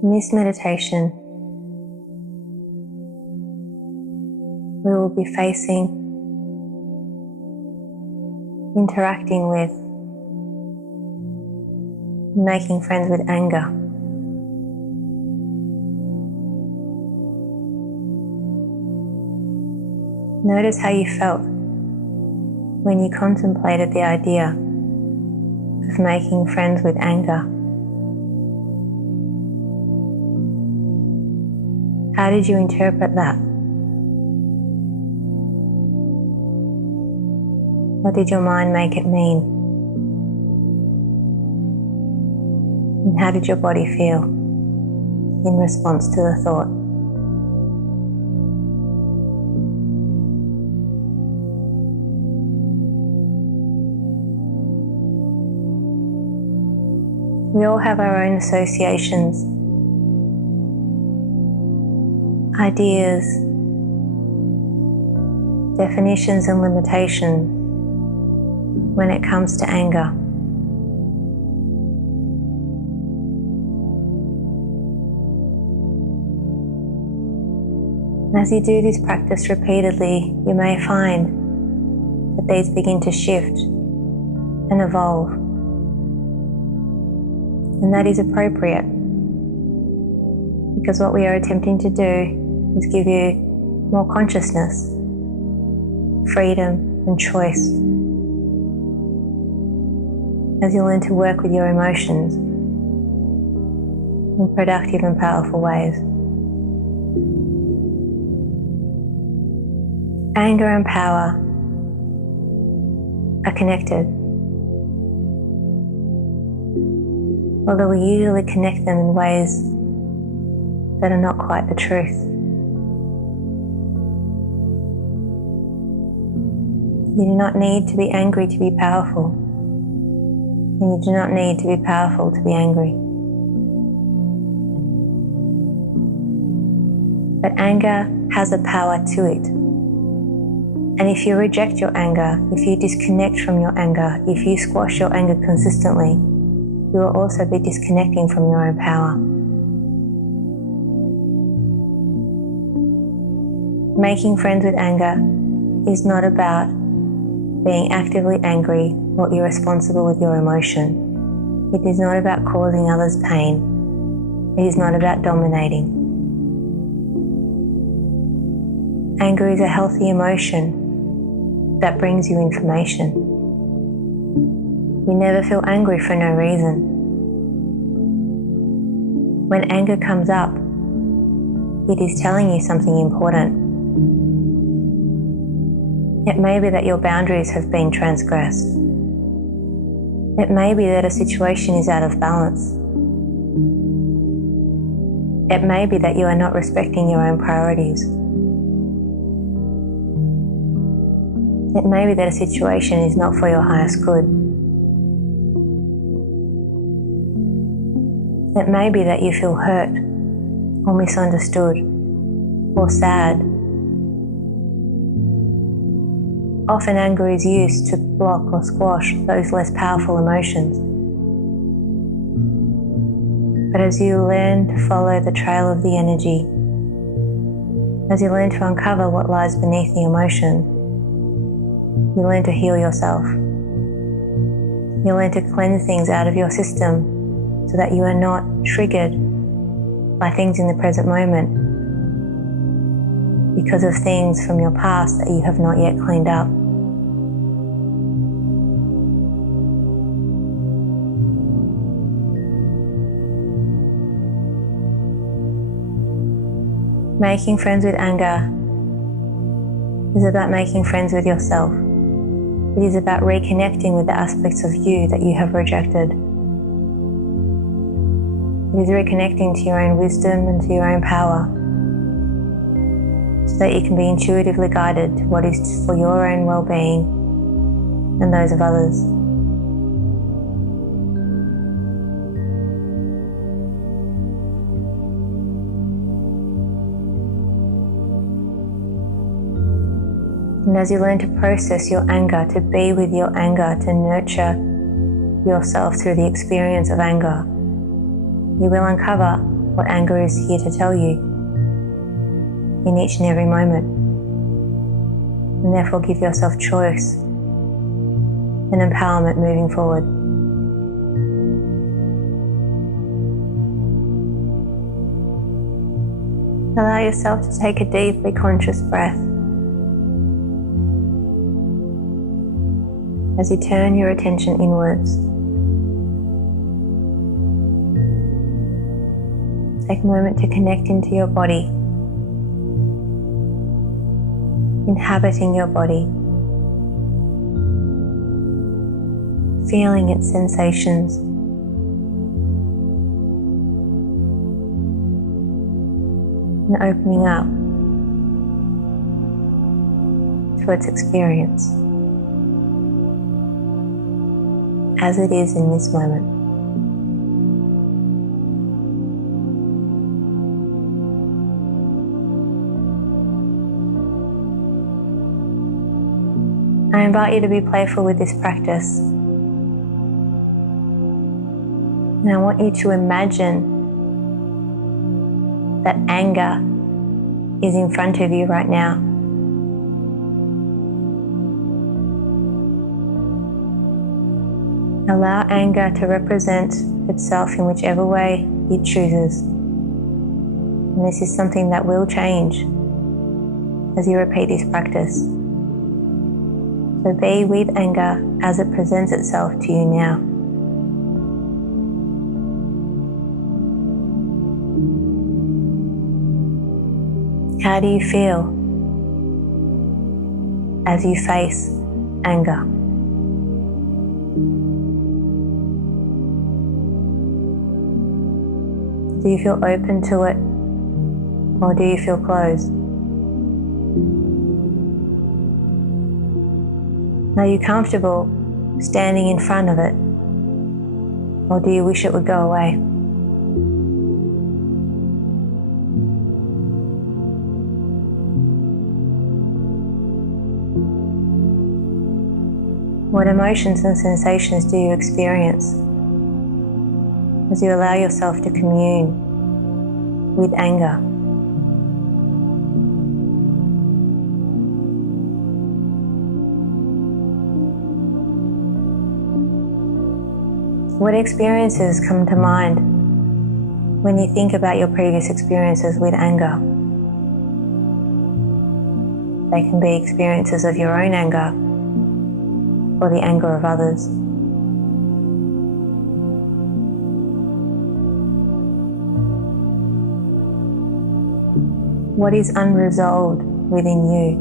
In this meditation, we will be facing, interacting with, making friends with anger. Notice how you felt when you contemplated the idea of making friends with anger. How did you interpret that? What did your mind make it mean? And how did your body feel in response to the thought? We all have our own associations, ideas, definitions and limitations when it comes to anger. As you do this practice repeatedly, you may find that these begin to shift and evolve. And that is appropriate, because what we are attempting to do is give you more consciousness, freedom, and choice as you learn to work with your emotions in productive and powerful ways. Anger and power are connected, although we usually connect them in ways that are not quite the truth. You do not need to be angry to be powerful, and you do not need to be powerful to be angry. But anger has a power to it. And if you reject your anger, if you disconnect from your anger, if you squash your anger consistently, you will also be disconnecting from your own power. Making friends with anger is not about being actively angry or irresponsible with your emotion. It is not about causing others pain. It is not about dominating. Anger is a healthy emotion that brings you information. You never feel angry for no reason. When anger comes up, it is telling you something important. It may be that your boundaries have been transgressed. It may be that a situation is out of balance. It may be that you are not respecting your own priorities. It may be that a situation is not for your highest good. It may be that you feel hurt or misunderstood or sad. Often anger is used to block or squash those less powerful emotions. But as you learn to follow the trail of the energy, as you learn to uncover what lies beneath the emotion, you learn to heal yourself. You learn to cleanse things out of your system so that you are not triggered by things in the present moment because of things from your past that you have not yet cleaned up. Making friends with anger is about making friends with yourself. It is about reconnecting with the aspects of you that you have rejected. It is reconnecting to your own wisdom and to your own power so that you can be intuitively guided to what is for your own well-being and those of others. And as you learn to process your anger, to be with your anger, to nurture yourself through the experience of anger, you will uncover what anger is here to tell you in each and every moment. And therefore give yourself choice and empowerment moving forward. Allow yourself to take a deeply conscious breath as you turn your attention inwards. Take a moment to connect into your body, inhabiting your body, feeling its sensations, and opening up to its experience as it is in this moment. I invite you to be playful with this practice. And I want you to imagine that anger is in front of you right now. Allow anger to represent itself in whichever way it chooses. And this is something that will change as you repeat this practice. So be with anger as it presents itself to you now. How do you feel as you face anger? Do you feel open to it, or do you feel closed? Are you comfortable standing in front of it, or do you wish it would go away? What emotions and sensations do you experience as you allow yourself to commune with anger? What experiences come to mind when you think about your previous experiences with anger? They can be experiences of your own anger or the anger of others. What is unresolved within you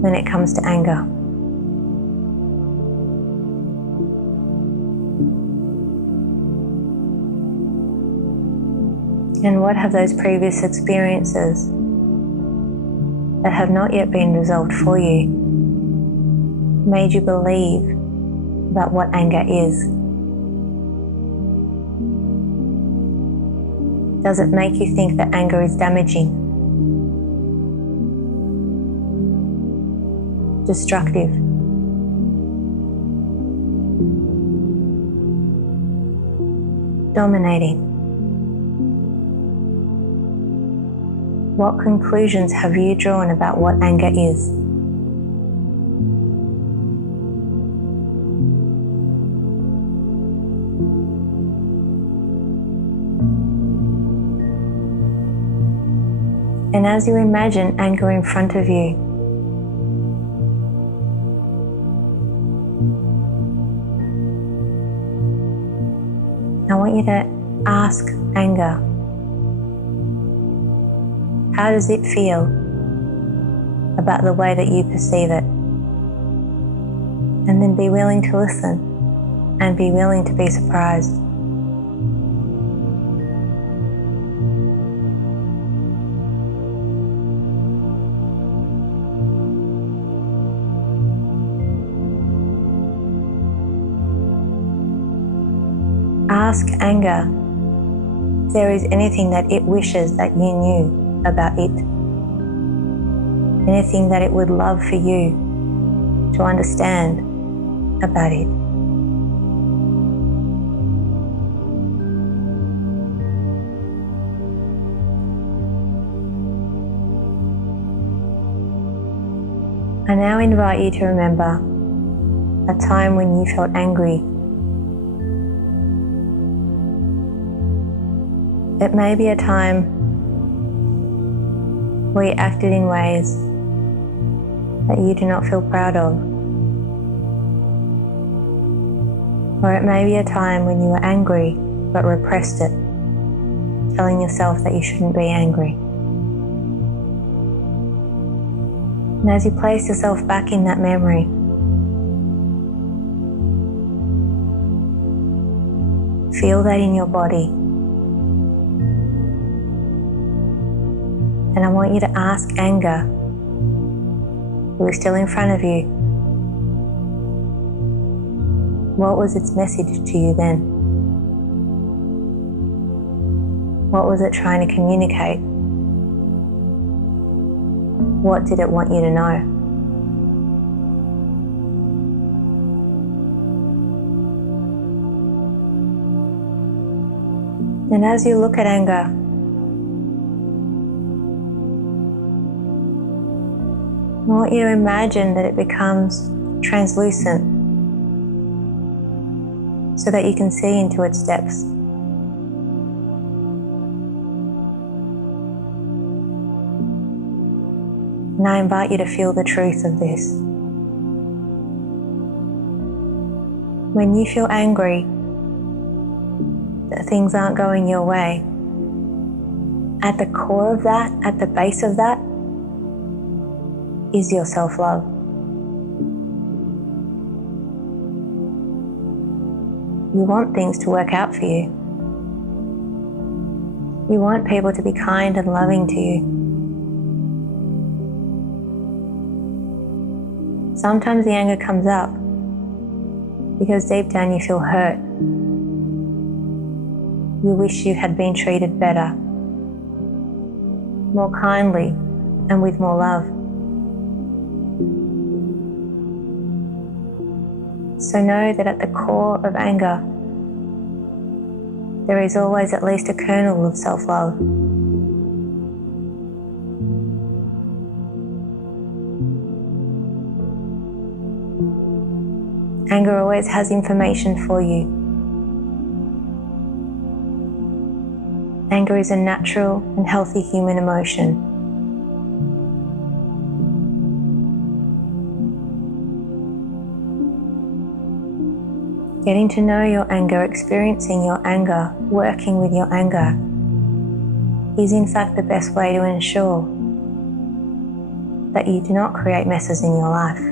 when it comes to anger? And what have those previous experiences that have not yet been resolved for you made you believe about what anger is? Does it make you think that anger is damaging, destructive, dominating? What conclusions have you drawn about what anger is? And as you imagine anger in front of you, I want you to ask anger, how does it feel about the way that you perceive it? And then be willing to listen and be willing to be surprised. Ask anger if there is anything that it wishes that you knew about it, anything that it would love for you to understand about it. I now invite you to remember a time when you felt angry. It may be a time where you acted in ways that you do not feel proud of. Or it may be a time when you were angry but repressed it, telling yourself that you shouldn't be angry. And as you place yourself back in that memory, feel that in your body. And I want you to ask anger, who is still in front of you, what was its message to you then? What was it trying to communicate? What did it want you to know? And as you look at anger, I want you to imagine that it becomes translucent so that you can see into its depths. And I invite you to feel the truth of this. When you feel angry that things aren't going your way, at the core of that, at the base of that, is your self-love. You want things to work out for you. You want people to be kind and loving to you. Sometimes the anger comes up because deep down you feel hurt. You wish you had been treated better, more kindly, and with more love. So know that at the core of anger, there is always at least a kernel of self-love. Anger always has information for you. Anger is a natural and healthy human emotion. Getting to know your anger, experiencing your anger, working with your anger is in fact the best way to ensure that you do not create messes in your life.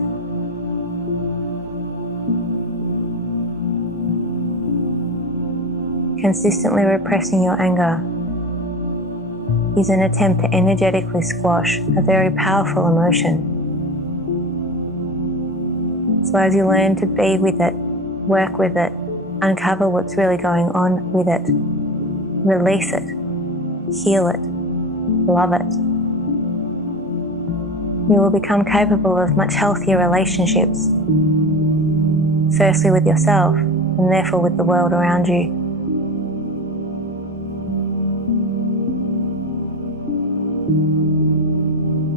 Consistently repressing your anger is an attempt to energetically squash a very powerful emotion. So as you learn to be with it, work with it, uncover what's really going on with it, release it, heal it, love it, you will become capable of much healthier relationships, firstly with yourself and therefore with the world around you.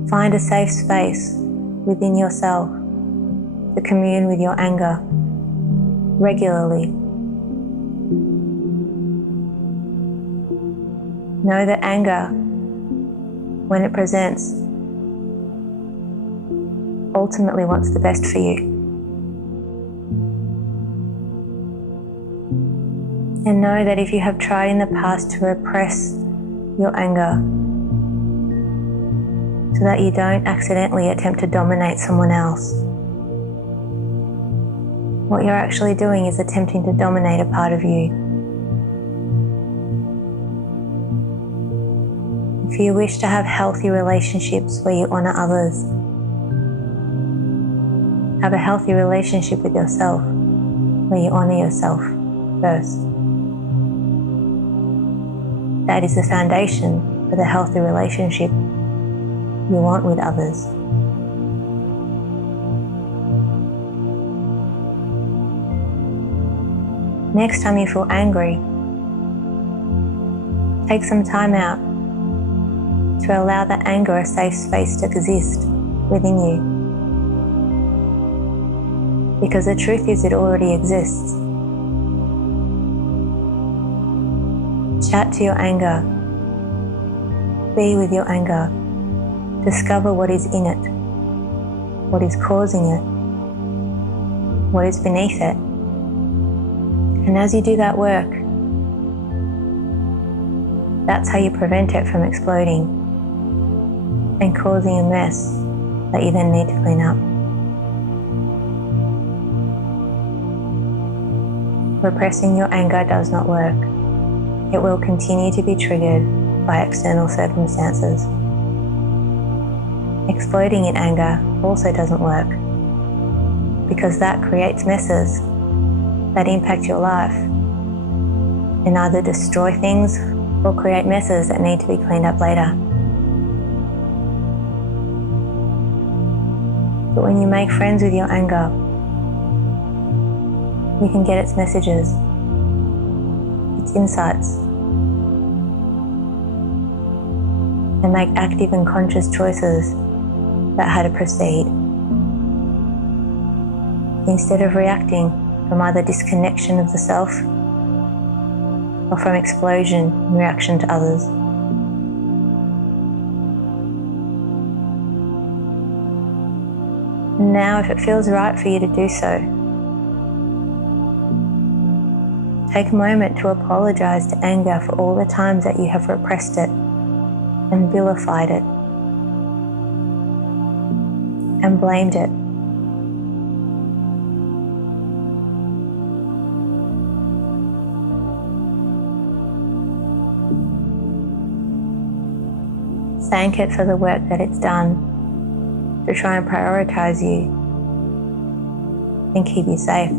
Find a safe space within yourself to commune with your anger regularly. Know that anger, when it presents, ultimately wants the best for you. And know that if you have tried in the past to repress your anger so that you don't accidentally attempt to dominate someone else, what you're actually doing is attempting to dominate a part of you. If you wish to have healthy relationships where you honor others, have a healthy relationship with yourself where you honor yourself first. That is the foundation for the healthy relationship you want with others. Next time you feel angry, take some time out to allow that anger a safe space to exist within you. because the truth is it already exists. Chat to your anger. Be with your anger. Discover what is in it, what is causing it, what is beneath it. And as you do that work, that's how you prevent it from exploding and causing a mess that you then need to clean up. Repressing your anger does not work. It will continue to be triggered by external circumstances. Exploding in anger also doesn't work, because that creates messes that impact your life and either destroy things or create messes that need to be cleaned up later. But when you make friends with your anger, you can get its messages, its insights, and make active and conscious choices about how to proceed, instead of reacting from either disconnection of the self or from explosion in reaction to others. And now, if it feels right for you to do so, take a moment to apologize to anger for all the times that you have repressed it and vilified it and blamed it. Thank it for the work that it's done to try and prioritize you and keep you safe.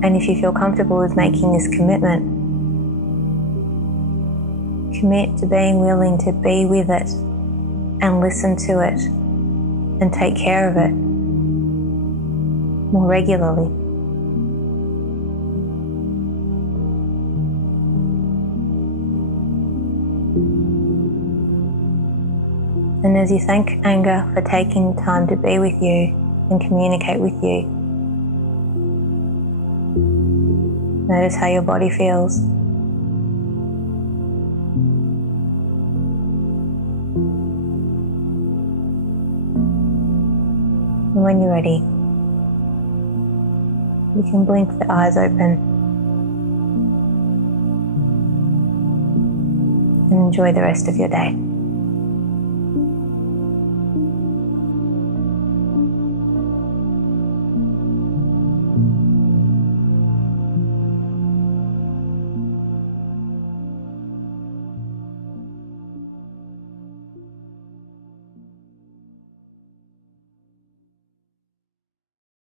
And if you feel comfortable with making this commitment, commit to being willing to be with it and listen to it and take care of it more regularly. And as you thank anger for taking time to be with you and communicate with you, notice how your body feels. And when you're ready, you can blink the eyes open and enjoy the rest of your day.